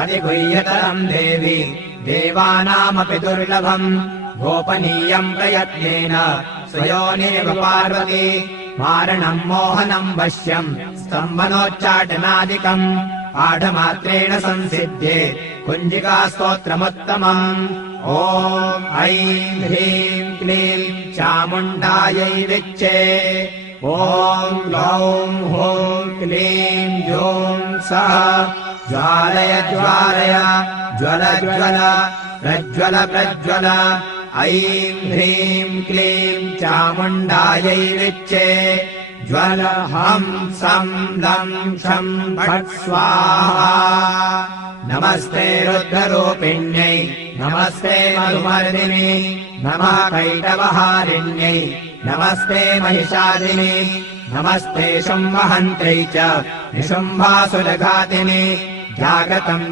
अतिगुह्यतरम् देवी देवानामपि दुर्लभम् गोपनीयम् प्रयत्नेन स्वयोनिरिव पार्वती मारणम् मोहनम् वश्यम् स्तम्भनोच्चाटनादिकम् पाठमात्रेण संसिध्ये कुञ्जिका स्तोत्रमुत्तमम् ॐ ऐं ह्रीं क्लीं चामुण्डायै विच्चे ॐ ग्लौं हूं क्लीं जूं सः ज्वालय ज्वालय ज्वल ज्वल प्रज्वल प्रज्वल ऐं ह्रीं क्लीं चामुण्डायै विच्चे ज्वल हं सं लं क्षं फट् स्वाहा नमस्ते रुद्ररूपिण्यै नमस्ते मधुमर्दिनि नमः कैटवहारिण्यै नमस्ते महिषादिनि नमस्ते शुम्भहन्त्यै च निशुम्भासुरघातिनि जागतम्